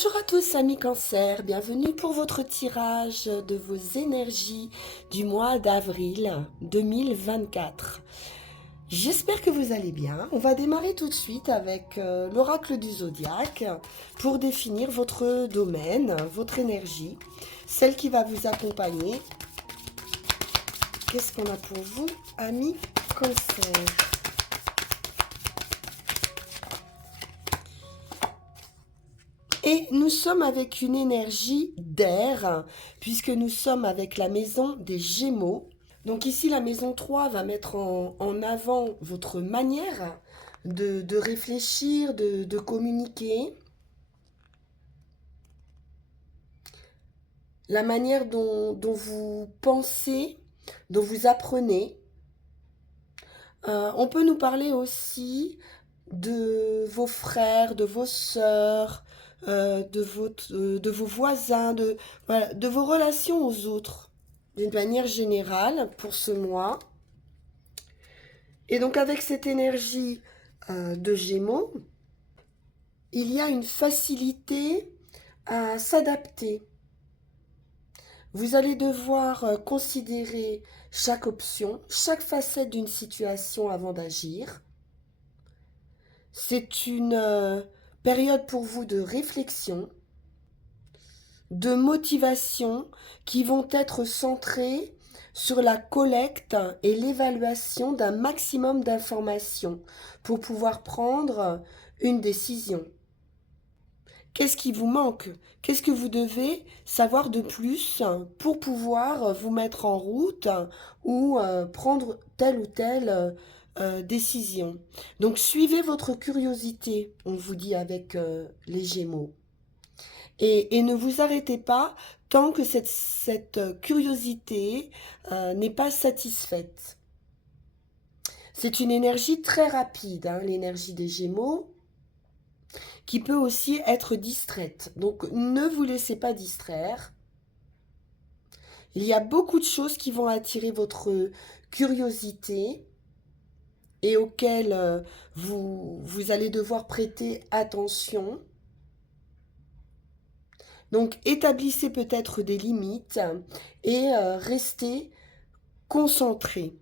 Bonjour à tous amis Cancer, bienvenue pour votre tirage de vos énergies du mois d'avril 2024. J'espère que vous allez bien. On va démarrer tout de suite avec l'oracle du zodiaque pour définir votre domaine, votre énergie, celle qui va vous accompagner. Qu'est-ce qu'on a pour vous, amis Cancer ? Et nous sommes avec une énergie d'air, puisque nous sommes avec la maison des Gémeaux. Donc ici, la maison 3 va mettre en avant votre manière de réfléchir, de communiquer. La manière dont vous pensez, dont vous apprenez. On peut nous parler aussi de vos frères, de vos sœurs, de vos voisins, voilà, de vos relations aux autres, d'une manière générale pour ce mois. Et donc avec cette énergie de Gémeaux, il y a une facilité à s'adapter. Vous allez devoir considérer chaque option, chaque facette d'une situation avant d'agir. C'est une période pour vous de réflexion, de motivation qui vont être centrées sur la collecte et l'évaluation d'un maximum d'informations pour pouvoir prendre une décision. Qu'est-ce qui vous manque? Qu'est-ce que vous devez savoir de plus pour pouvoir vous mettre en route ou prendre telle ou telle décision? Donc suivez votre curiosité, on vous dit avec les Gémeaux. Et ne vous arrêtez pas tant que cette curiosité n'est pas satisfaite. C'est une énergie très rapide, hein, l'énergie des Gémeaux, qui peut aussi être distraite. Donc ne vous laissez pas distraire. Il y a beaucoup de choses qui vont attirer votre curiosité et auxquelles vous allez devoir prêter attention. Donc établissez peut-être des limites et restez concentré.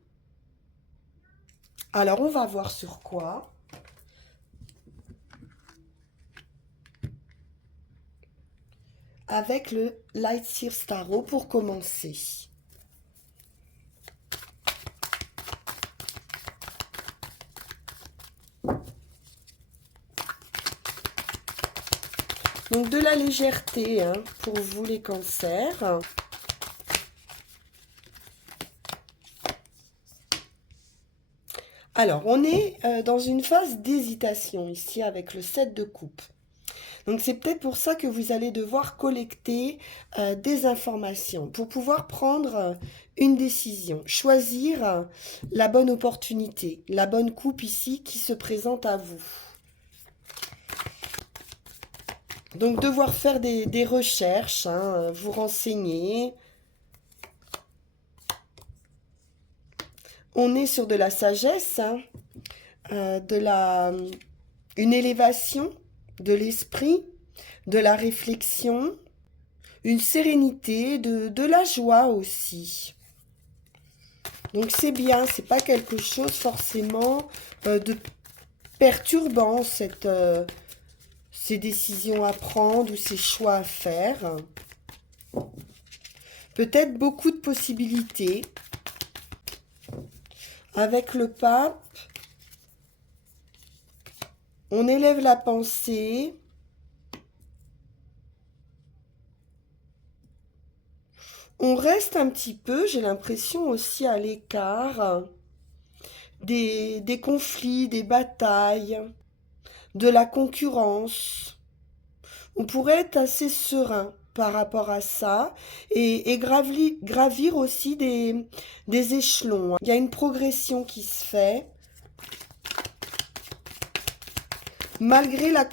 Alors on va voir sur quoi. Avec le Light Seer Tarot pour commencer. Donc de la légèreté hein, pour vous les cancers. Alors on est dans une phase d'hésitation ici avec le 7 de coupe. Donc c'est peut-être pour ça que vous allez devoir collecter des informations pour pouvoir prendre une décision, choisir la bonne opportunité, la bonne coupe ici qui se présente à vous. Donc devoir faire des recherches, hein, vous renseigner. On est sur de la sagesse, hein, une élévation de l'esprit, de la réflexion, une sérénité, de la joie aussi. Donc c'est bien, c'est pas quelque chose forcément de perturbant ces décisions à prendre ou ces choix à faire. Peut-être beaucoup de possibilités. Avec le pape, on élève la pensée. On reste un petit peu, j'ai l'impression aussi à l'écart des conflits, des batailles, de la concurrence. On pourrait être assez serein par rapport à ça et gravir aussi des échelons. Il y a une progression qui se fait. Malgré la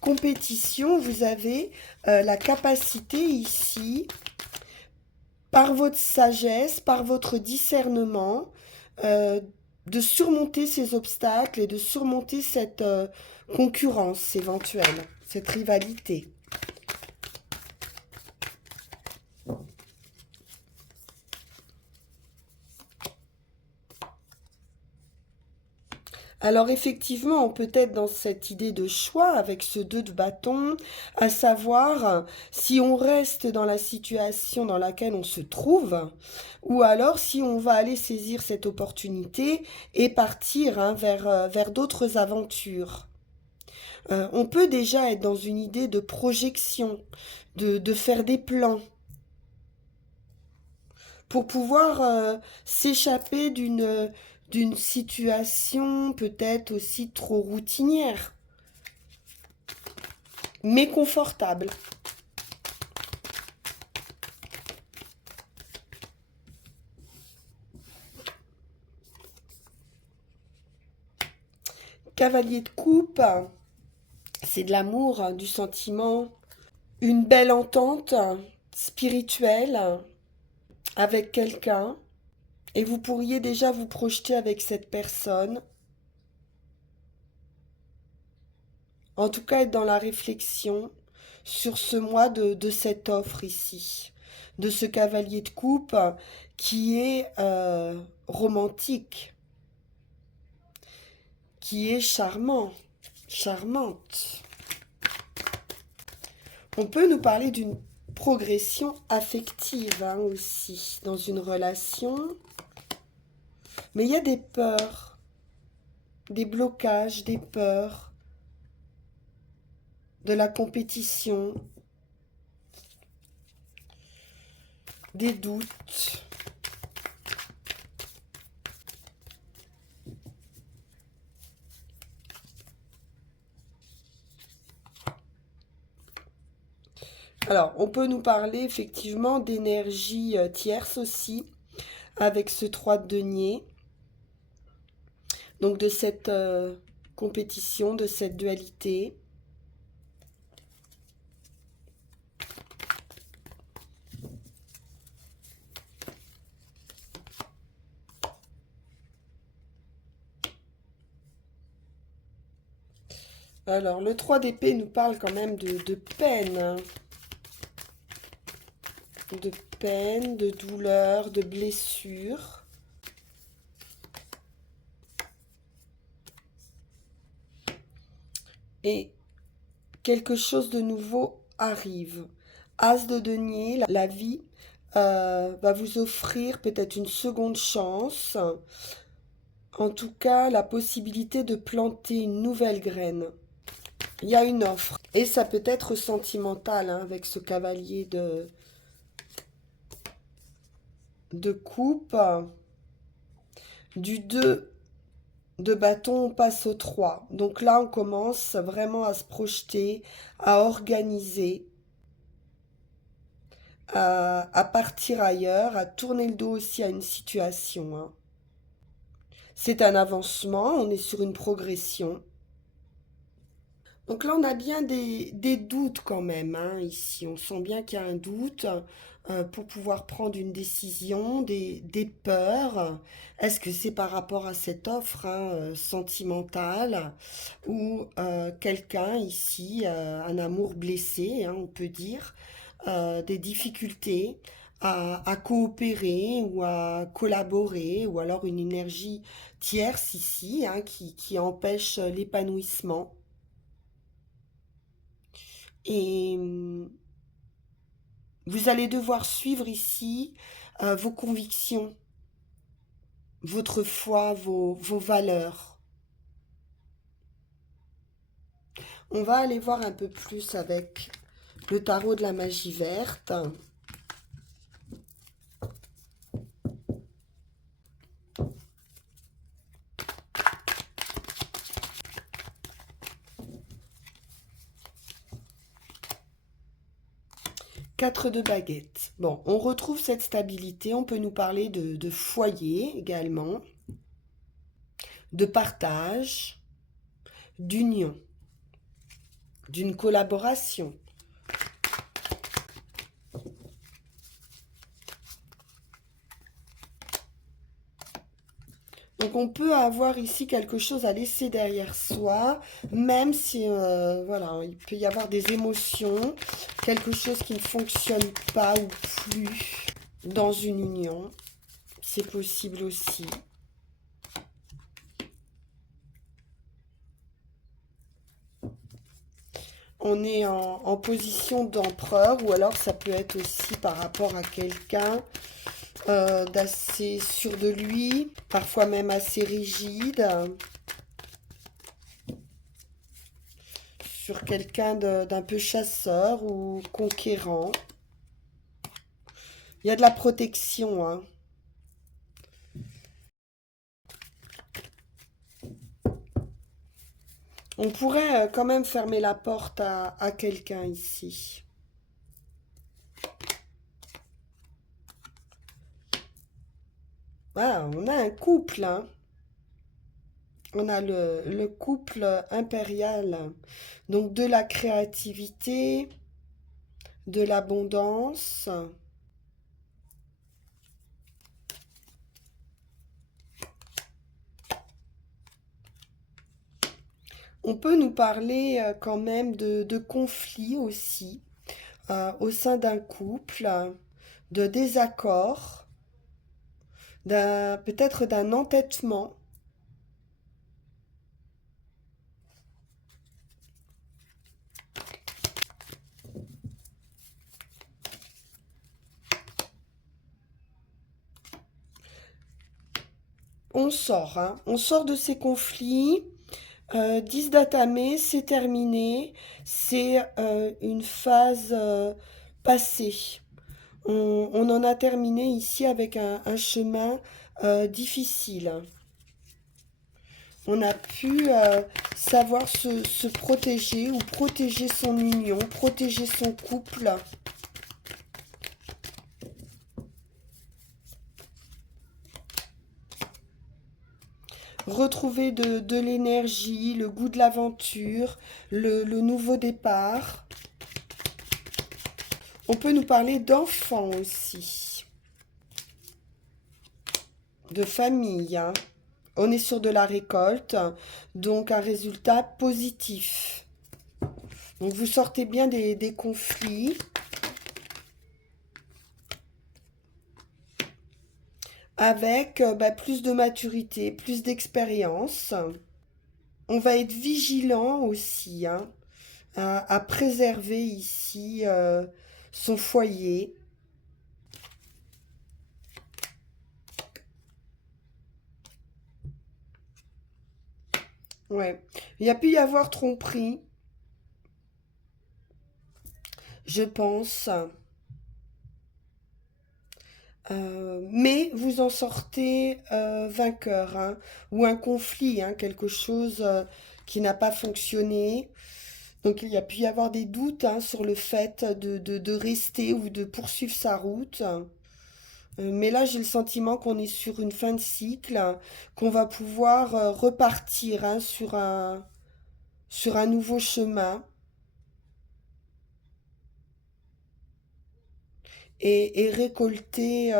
compétition, vous avez la capacité ici, par votre sagesse, par votre discernement, de surmonter ces obstacles et de surmonter cette concurrence éventuelle, cette rivalité. Alors effectivement, on peut être dans cette idée de choix avec ce 2 de bâton, à savoir si on reste dans la situation dans laquelle on se trouve, ou alors si on va aller saisir cette opportunité et partir hein, vers d'autres aventures. On peut déjà être dans une idée de projection, de faire des plans pour pouvoir s'échapper d'une situation peut-être aussi trop routinière, mais confortable. Cavalier de coupe, c'est de l'amour, hein, du sentiment, une belle entente spirituelle avec quelqu'un, et vous pourriez déjà vous projeter avec cette personne. En tout cas, être dans la réflexion sur ce mois de cette offre ici, de ce cavalier de coupe qui est romantique, qui est charmant, charmante. On peut nous parler d'une progression affective hein, aussi dans une relation, mais il y a des peurs, des blocages, des peurs, de la compétition, des doutes. Alors, on peut nous parler effectivement d'énergie tierce aussi, avec ce 3 de denier. Donc de cette compétition, de cette dualité. Alors, le 3 d'épée nous parle quand même de peine, hein. De peine, de douleur, de blessure. Et quelque chose de nouveau arrive. As de denier, la vie va vous offrir peut-être une seconde chance. En tout cas, la possibilité de planter une nouvelle graine. Il y a une offre. Et ça peut être sentimental hein, avec ce cavalier de coupe. Du 2 de bâton, on passe au 3. Donc là, on commence vraiment à se projeter, à organiser, à partir ailleurs, à tourner le dos aussi à une situation, hein. C'est un avancement, on est sur une progression. Donc là, on a bien des doutes quand même, hein, ici. On sent bien qu'il y a un doute pour pouvoir prendre une décision, des peurs. Est-ce que c'est par rapport à cette offre hein, sentimentale ou quelqu'un ici, un amour blessé, hein, on peut dire, des difficultés à coopérer ou à collaborer, ou alors une énergie tierce ici hein, qui empêche l'épanouissement. Et vous allez devoir suivre ici vos convictions, votre foi, vos valeurs. On va aller voir un peu plus avec le tarot de la magie verte. 4 de baguettes. Bon, on retrouve cette stabilité. On peut nous parler de foyer également, de partage, d'union, d'une collaboration. Donc on peut avoir ici quelque chose à laisser derrière soi, même si voilà, il peut y avoir des émotions, quelque chose qui ne fonctionne pas ou plus dans une union. C'est possible aussi. on est en position d'empereur, ou alors ça peut être aussi par rapport à quelqu'un d'assez sûr de lui, parfois même assez rigide, sur quelqu'un d'un peu chasseur ou conquérant. Il y a de la protection, hein. On pourrait quand même fermer la porte à quelqu'un ici. Ah, on a un couple, hein. On a le couple impérial. Donc de la créativité, de l'abondance. On peut nous parler quand même de conflits aussi au sein d'un couple, de désaccords, peut-être d'un entêtement. On sort, hein. On sort de ces conflits. 10 datamé, c'est terminé. C'est une phase passée. On en a terminé ici avec un chemin difficile. On a pu savoir se protéger ou protéger son union, protéger son couple. Retrouver de l'énergie, le goût de l'aventure, le nouveau départ. On peut nous parler d'enfants aussi, de famille, hein. On est sur de la récolte, donc un résultat positif. Donc vous sortez bien des conflits avec plus de maturité, plus d'expérience. On va être vigilant aussi, hein, à préserver ici son foyer. Ouais. Il y a pu y avoir tromperie, je pense. Mais vous en sortez vainqueur, hein, ou un conflit, hein, quelque chose qui n'a pas fonctionné. Donc il y a pu y avoir des doutes hein, sur le fait de rester ou de poursuivre sa route. Mais là, j'ai le sentiment qu'on est sur une fin de cycle, hein, qu'on va pouvoir repartir hein, sur un nouveau chemin et récolter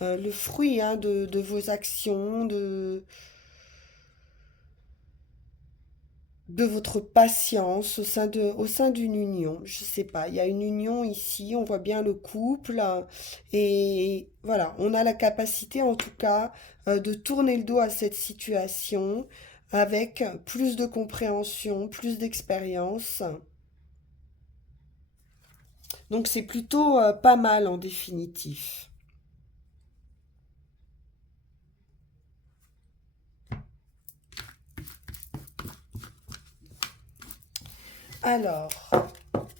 le fruit hein, de vos actions, de votre patience au sein d'une union. Je sais pas, il y a une union ici, on voit bien le couple et voilà, on a la capacité en tout cas de tourner le dos à cette situation avec plus de compréhension, plus d'expérience. Donc c'est plutôt pas mal en définitif. Alors,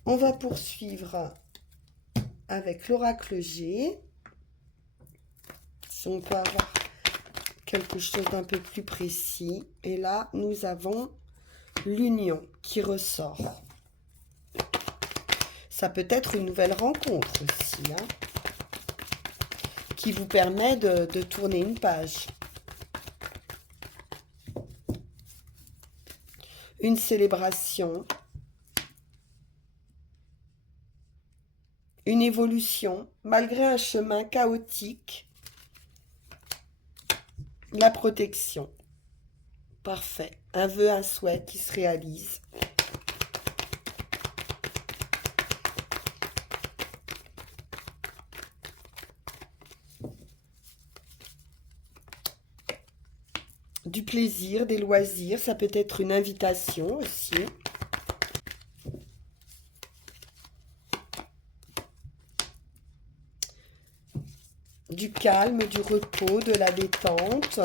on va poursuivre avec l'oracle G. Si on peut avoir quelque chose d'un peu plus précis. Et là, nous avons l'union qui ressort. Ça peut être une nouvelle rencontre aussi, hein, qui vous permet de tourner une page. Une célébration. Une évolution, malgré un chemin chaotique. La protection. Parfait. Un vœu, un souhait qui se réalise. Du plaisir, des loisirs, ça peut être une invitation aussi. du calme, du repos, de la détente.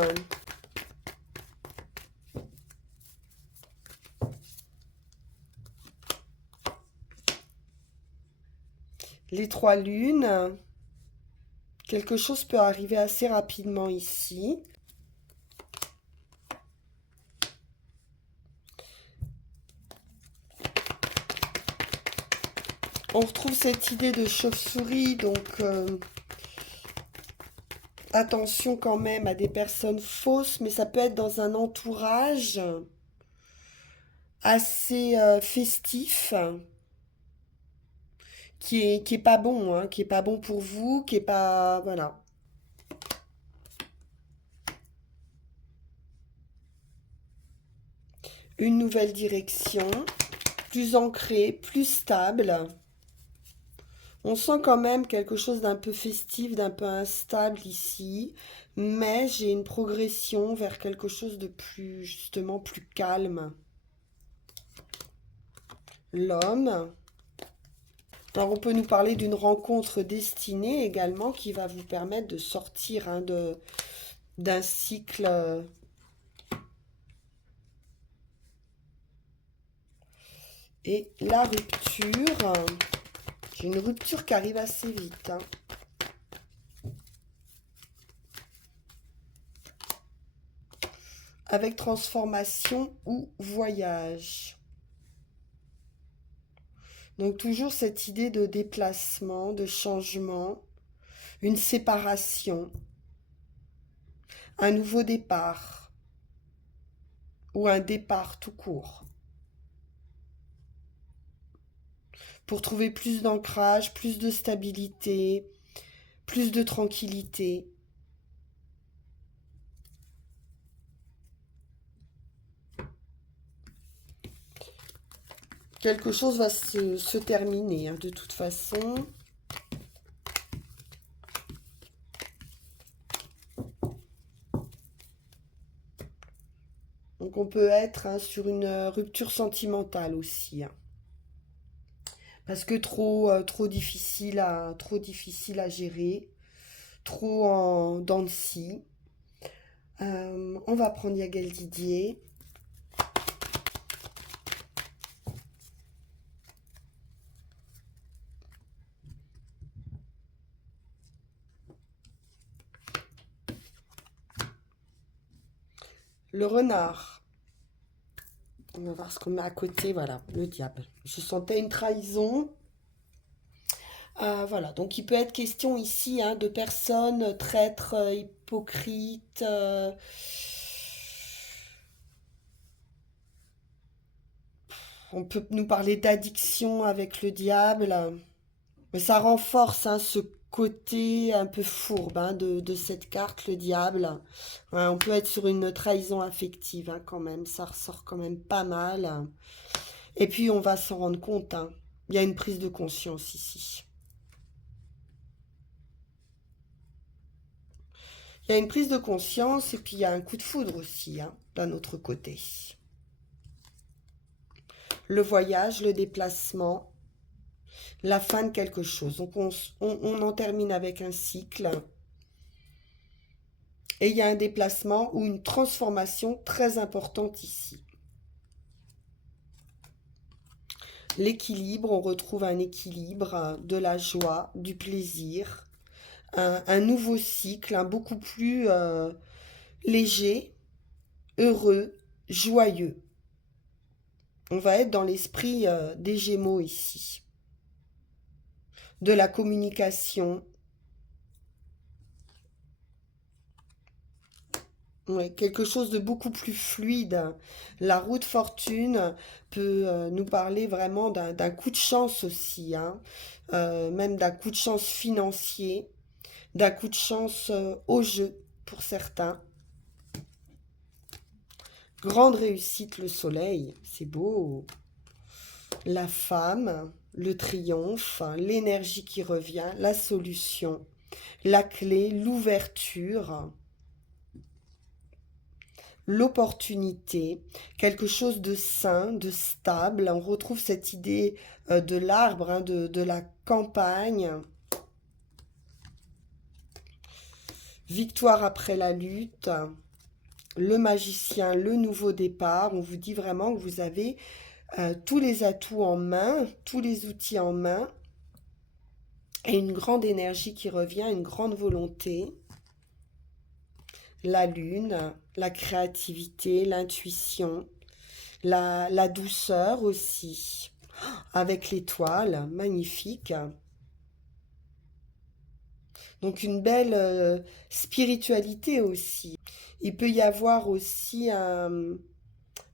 Les 3 lunes. Quelque chose peut arriver assez rapidement ici. On retrouve cette idée de chauve-souris, donc attention quand même à des personnes fausses, mais ça peut être dans un entourage assez festif, qui est pas bon, hein, qui est pas bon pour vous, qui est pas... Voilà. Une nouvelle direction, plus ancrée, plus stable. On sent quand même quelque chose d'un peu festif, d'un peu instable ici, mais j'ai une progression vers quelque chose de plus, justement, plus calme. L'homme. Alors on peut nous parler d'une rencontre destinée également qui va vous permettre de sortir hein, d'un cycle. Et la rupture. J'ai une rupture qui arrive assez vite. Hein. Avec transformation ou voyage. Donc toujours cette idée de déplacement, de changement, une séparation, un nouveau départ ou un départ tout court. Pour trouver plus d'ancrage, plus de stabilité, plus de tranquillité. Quelque chose va se terminer hein, de toute façon. Donc on peut être hein, sur une rupture sentimentale aussi. Hein. Parce que trop difficile à gérer, trop en dents de scie. On va prendre Yael Didier. Le renard. On va voir ce qu'on met à côté. Voilà, le diable. Je sentais une trahison. Voilà, donc il peut être question ici hein, de personnes traîtres, hypocrites. On peut nous parler d'addiction avec le diable. Mais ça renforce hein, ce côté un peu fourbe hein, de cette carte, le diable. Ouais, on peut être sur une trahison affective hein, quand même. Ça ressort quand même pas mal. Et puis on va s'en rendre compte. Hein. Il y a une prise de conscience ici. Il y a une prise de conscience et puis il y a un coup de foudre aussi hein, d'un autre côté. Le voyage, le déplacement, la fin de quelque chose. Donc on en termine avec un cycle. Et il y a un déplacement ou une transformation très importante ici. L'équilibre, on retrouve un équilibre, de la joie, du plaisir, un nouveau cycle, un beaucoup plus léger, heureux, joyeux. On va être dans l'esprit des Gémeaux ici. De la communication. Ouais, quelque chose de beaucoup plus fluide. La roue de fortune peut nous parler vraiment d'un coup de chance aussi, hein. Même d'un coup de chance financier, d'un coup de chance au jeu pour certains. Grande réussite, le soleil, c'est beau. La femme, le triomphe, l'énergie qui revient, la solution, la clé, l'ouverture, l'opportunité, quelque chose de sain, de stable. On retrouve cette idée de l'arbre, hein, de la campagne. victoire après la lutte, le magicien, le nouveau départ. On vous dit vraiment que vous avez tous les atouts en main, tous les outils en main, et une grande énergie qui revient, une grande volonté. La lune, la créativité, l'intuition, la douceur aussi, avec l'étoile, magnifique. Donc une belle spiritualité aussi. Il peut y avoir aussi,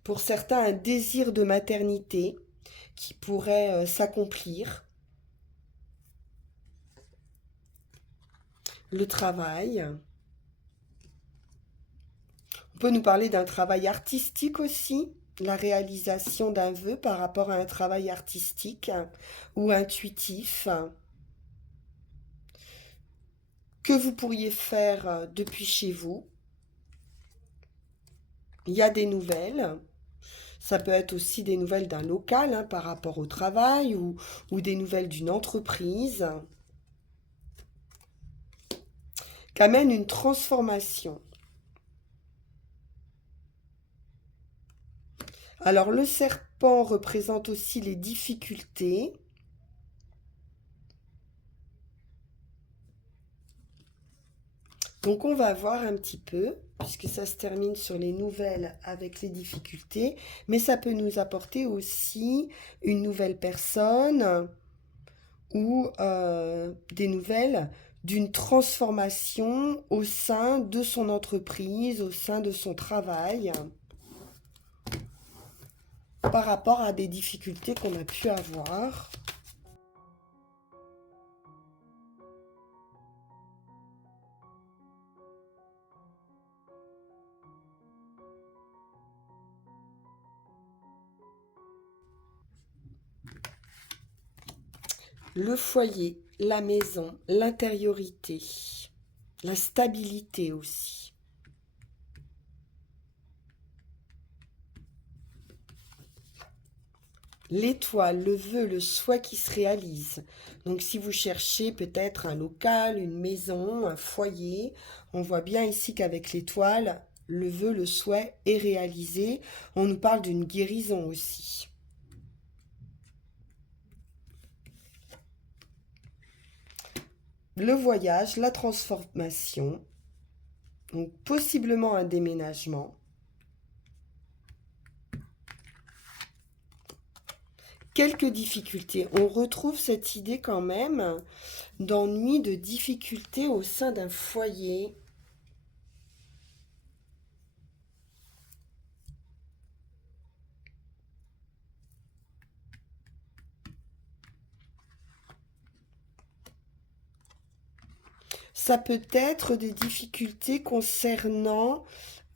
pour certains, un désir de maternité qui pourrait s'accomplir. Le travail. On peut nous parler d'un travail artistique aussi, la réalisation d'un vœu par rapport à un travail artistique ou intuitif que vous pourriez faire depuis chez vous. Il y a des nouvelles. Ça peut être aussi des nouvelles d'un local par rapport au travail ou des nouvelles d'une entreprise qu'amène une transformation. Alors le serpent représente aussi les difficultés. Donc on va voir un petit peu, puisque ça se termine sur les nouvelles avec les difficultés, mais ça peut nous apporter aussi une nouvelle personne ou des nouvelles d'une transformation au sein de son entreprise, au sein de son travail, par rapport à des difficultés qu'on a pu avoir. Le foyer, la maison, l'intériorité, la stabilité aussi. L'étoile, le vœu, le souhait qui se réalise. Donc si vous cherchez peut-être un local, une maison, un foyer, on voit bien ici qu'avec l'étoile, le vœu, le souhait est réalisé. On nous parle d'une guérison aussi. Le voyage, la transformation, donc possiblement un déménagement. Quelques difficultés. On retrouve cette idée quand même d'ennui, de difficultés au sein d'un foyer. Ça peut être des difficultés concernant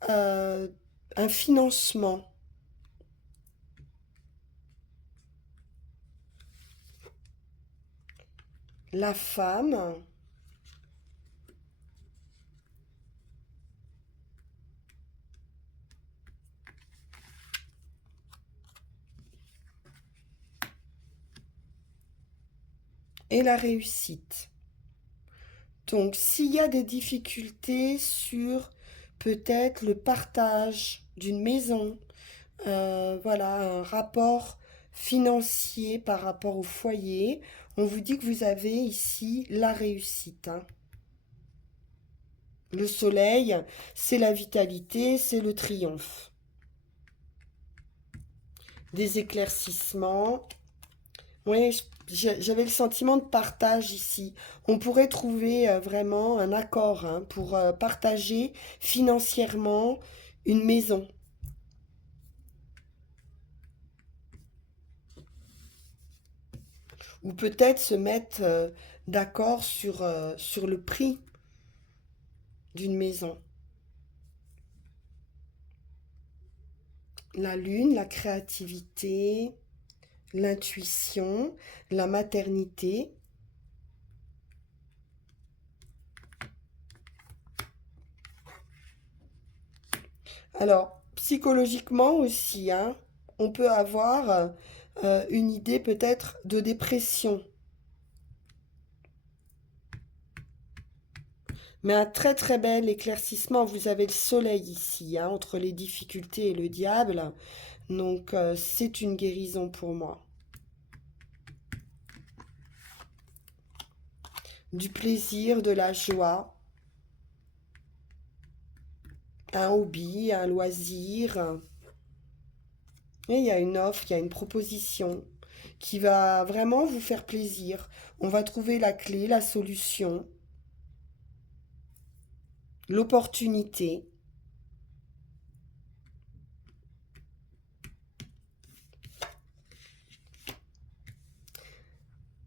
euh, un financement. La femme, et la réussite. Donc, s'il y a des difficultés sur peut-être le partage d'une maison, voilà, un rapport financier par rapport au foyer, on vous dit que vous avez ici la réussite. Le soleil, c'est la vitalité, c'est le triomphe. Des éclaircissements. Oui, j'avais le sentiment de partage ici. On pourrait trouver vraiment un accord pour partager financièrement une maison. Ou peut-être se mettre d'accord sur le prix d'une maison. La lune, la créativité, l'intuition, la maternité. Alors, psychologiquement aussi, on peut avoir une idée peut-être de dépression. Mais un très très bel éclaircissement. Vous avez le soleil ici, hein, entre les difficultés et le diable. Donc c'est une guérison pour moi. Du plaisir, de la joie, un hobby, un loisir. Et il y a une offre, il y a une proposition qui va vraiment vous faire plaisir. On va trouver la clé, la solution, l'opportunité.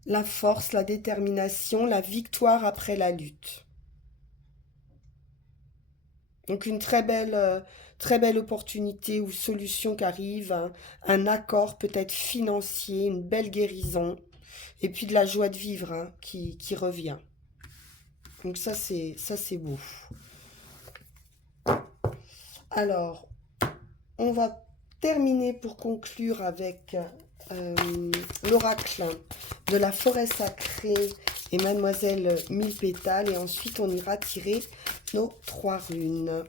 La force, la détermination, la victoire après la lutte. Donc une très belle opportunité ou solution qui arrive, un accord peut-être financier, une belle guérison, et puis de la joie de vivre hein, qui revient. Donc ça c'est beau. Alors, on va terminer pour conclure avec l'oracle de la forêt sacrée et Mademoiselle Mille Pétales. Et ensuite, on ira tirer nos 3 runes.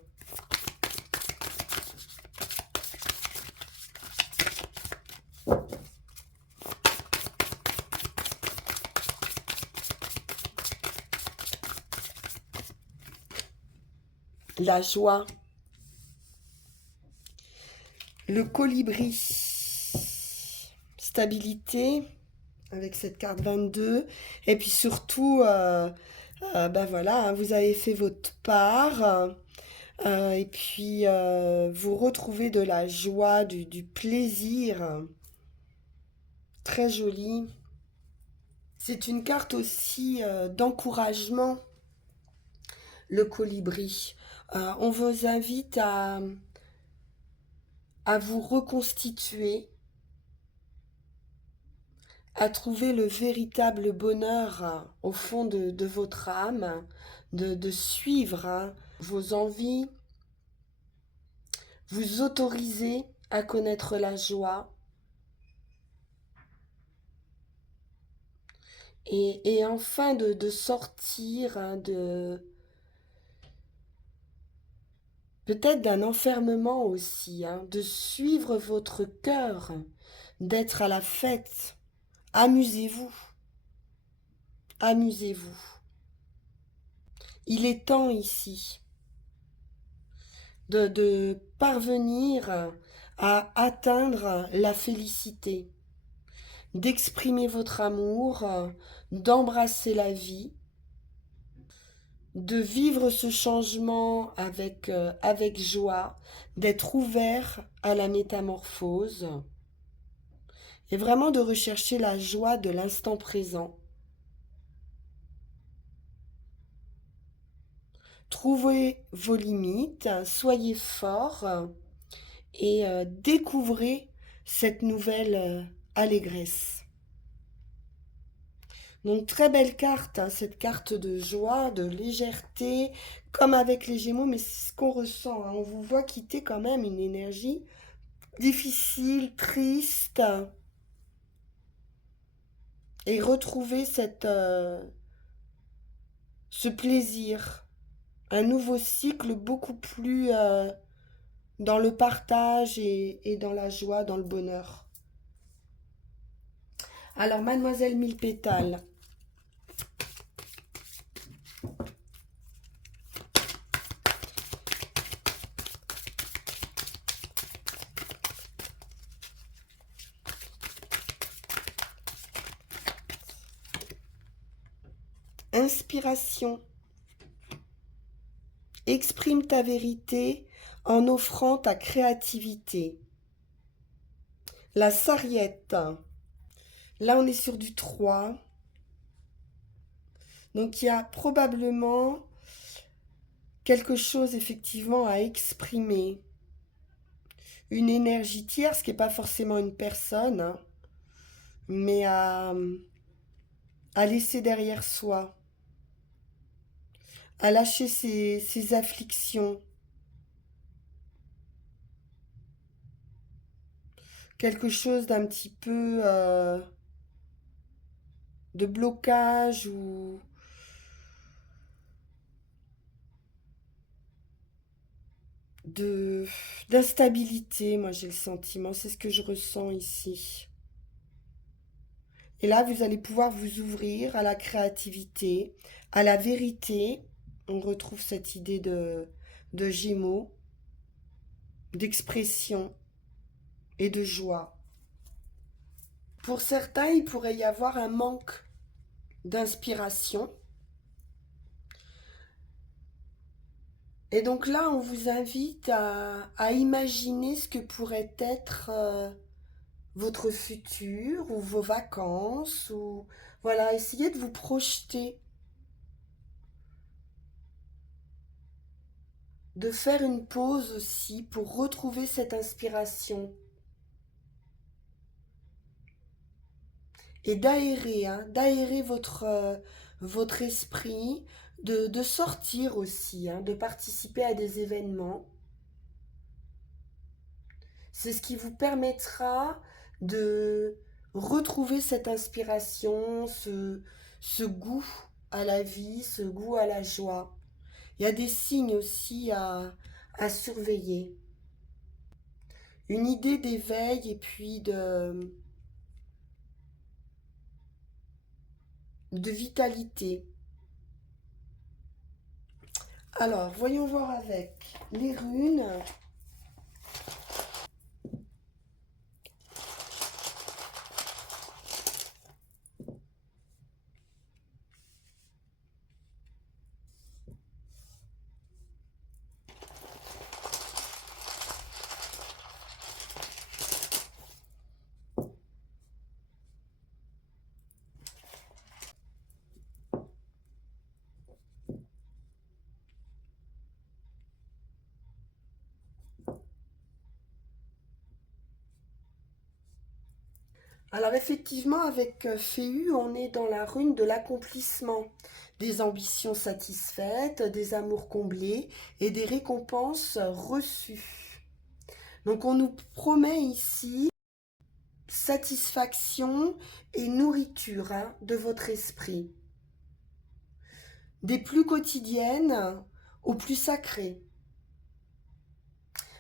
La joie. Le colibri. Stabilité. Avec cette carte 22. Et puis surtout, ben voilà, hein, vous avez fait votre part. Et puis, vous retrouvez de la joie, du plaisir. Très joli. C'est une carte aussi d'encouragement, le colibri. On vous invite à vous reconstituer, à trouver le véritable bonheur au fond de votre âme, de suivre hein, vos envies, vous autoriser à connaître la joie et enfin de sortir hein, de peut-être d'un enfermement aussi, hein, de suivre votre cœur, d'être à la fête. Amusez-vous, amusez-vous. Il est temps ici de parvenir à atteindre la félicité, d'exprimer votre amour, d'embrasser la vie, de vivre ce changement avec joie, d'être ouvert à la métamorphose et vraiment de rechercher la joie de l'instant présent. Trouvez vos limites, soyez fort et découvrez cette nouvelle allégresse. Donc très belle carte, hein, cette carte de joie, de légèreté, comme avec les Gémeaux, mais c'est ce qu'on ressent. Hein. On vous voit quitter quand même une énergie difficile, triste, et retrouver ce plaisir, un nouveau cycle beaucoup plus dans le partage et dans la joie, dans le bonheur. Alors, Mademoiselle Mille Pétales, inspiration, exprime ta vérité en offrant ta créativité. La sarriette, là on est sur du 3. Donc il y a probablement quelque chose effectivement à exprimer. Une énergie tierce qui n'est pas forcément une personne, hein, mais à laisser derrière soi, à lâcher ses afflictions. Quelque chose d'un petit peu de blocage ou de d'instabilité, moi j'ai le sentiment, c'est ce que je ressens ici. Et là, vous allez pouvoir vous ouvrir à la créativité, à la vérité. On retrouve cette idée de Gémeaux, d'expression et de joie. Pour certains, il pourrait y avoir un manque d'inspiration. Et donc là, on vous invite à imaginer ce que pourrait être votre futur ou vos vacances ou voilà, essayez de vous projeter, de faire une pause aussi pour retrouver cette inspiration et d'aérer, hein, d'aérer votre esprit, de sortir aussi, hein, de participer à des événements. C'est ce qui vous permettra de retrouver cette inspiration, ce goût à la vie, ce goût à la joie. Il y a des signes aussi à surveiller. Une idée d'éveil et puis de vitalité. Alors, voyons voir avec les runes. Alors effectivement, avec Féu, on est dans la rune de l'accomplissement, des ambitions satisfaites, des amours comblés et des récompenses reçues. Donc on nous promet ici satisfaction et nourriture, hein, de votre esprit, des plus quotidiennes aux plus sacrées.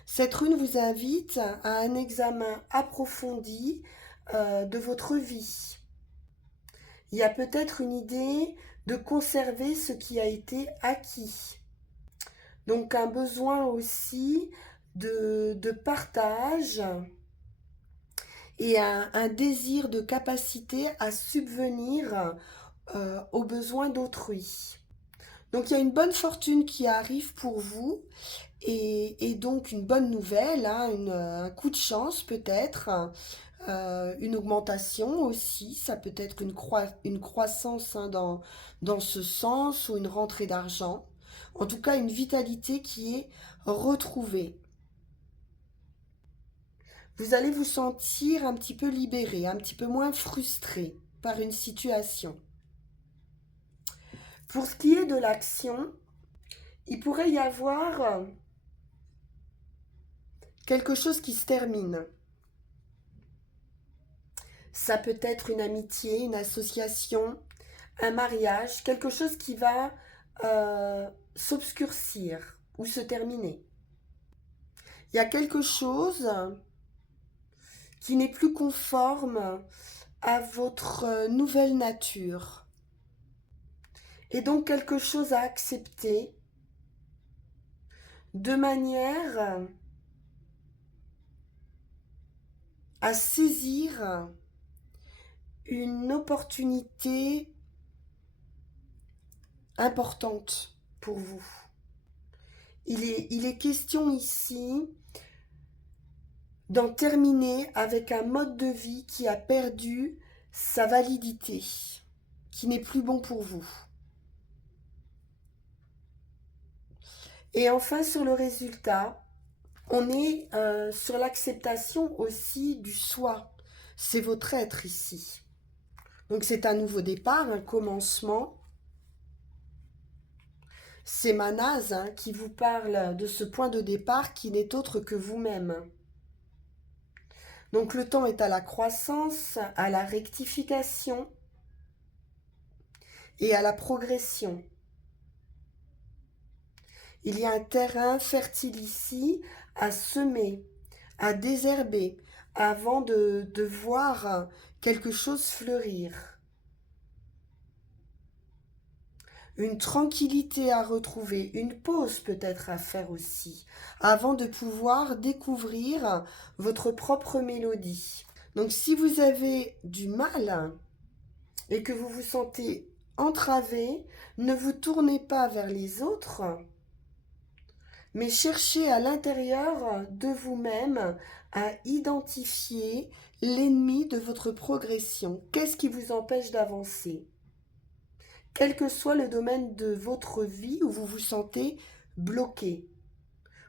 Cette rune vous invite à un examen approfondi de votre vie. Il y a peut-être une idée de conserver ce qui a été acquis. Donc un besoin aussi de partage et un désir de capacité à subvenir aux besoins d'autrui. Donc il y a une bonne fortune qui arrive pour vous et donc une bonne nouvelle, hein, un coup de chance peut-être, une augmentation aussi, ça peut être une croissance, hein, dans ce sens ou une rentrée d'argent. En tout cas, une vitalité qui est retrouvée. Vous allez vous sentir un petit peu libéré, un petit peu moins frustré par une situation. Pour ce qui est de l'action, il pourrait y avoir quelque chose qui se termine. Ça peut être une amitié, une association, un mariage, quelque chose qui va s'obscurcir ou se terminer. Il y a quelque chose qui n'est plus conforme à votre nouvelle nature. Et donc quelque chose à accepter de manière à saisir une opportunité importante pour vous. Il est question ici d'en terminer avec un mode de vie qui a perdu sa validité, qui n'est plus bon pour vous. Et enfin, sur le résultat, on est sur l'acceptation aussi du soi. C'est votre être ici. Donc c'est un nouveau départ, un commencement. C'est Manaz, hein, qui vous parle de ce point de départ qui n'est autre que vous-même. Donc le temps est à la croissance, à la rectification et à la progression. Il y a un terrain fertile ici à semer, à désherber, avant de voir quelque chose fleurir. Une tranquillité à retrouver, une pause peut-être à faire aussi, avant de pouvoir découvrir votre propre mélodie. Donc si vous avez du mal et que vous vous sentez entravé, ne vous tournez pas vers les autres, mais cherchez à l'intérieur de vous-même à identifier l'ennemi de votre progression. Qu'est-ce qui vous empêche d'avancer? Quel que soit le domaine de votre vie où vous vous sentez bloqué.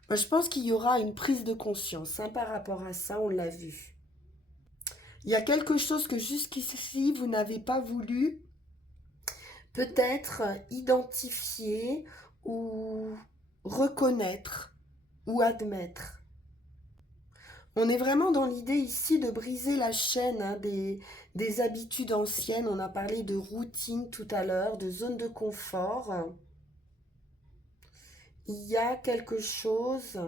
Moi, je pense qu'il y aura une prise de conscience par rapport à ça, on l'a vu. Il y a quelque chose que jusqu'ici, vous n'avez pas voulu peut-être identifier ou reconnaître ou admettre. On est vraiment dans l'idée ici de briser la chaîne des habitudes anciennes. On a parlé de routine tout à l'heure, de zone de confort. Il y a quelque chose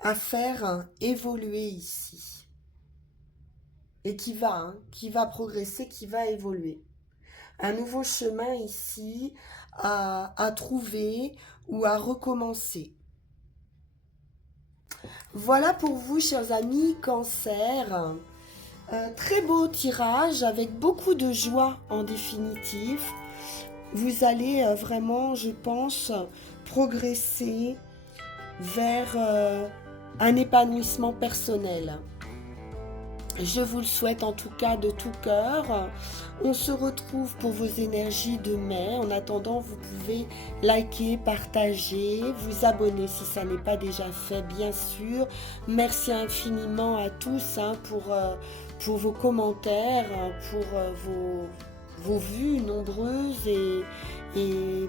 à faire évoluer ici. Et qui va progresser, qui va évoluer. Un nouveau chemin ici à trouver ou à recommencer. Voilà pour vous, chers amis Cancer. Très beau tirage avec beaucoup de joie en définitive. Vous allez vraiment, je pense, progresser vers un épanouissement personnel. Je vous le souhaite en tout cas de tout cœur. On se retrouve pour vos énergies de mai. En attendant, vous pouvez liker, partager, vous abonner si ça n'est pas déjà fait, bien sûr. Merci infiniment à tous pour vos commentaires, pour vos vues nombreuses et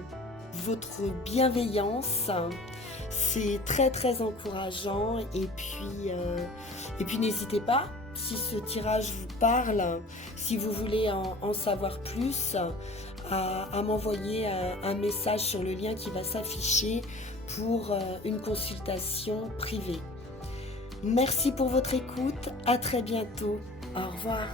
votre bienveillance. C'est très très encourageant et puis n'hésitez pas, si ce tirage vous parle, si vous voulez en savoir plus, à m'envoyer un message sur le lien qui va s'afficher pour une consultation privée. Merci pour votre écoute, à très bientôt, au revoir.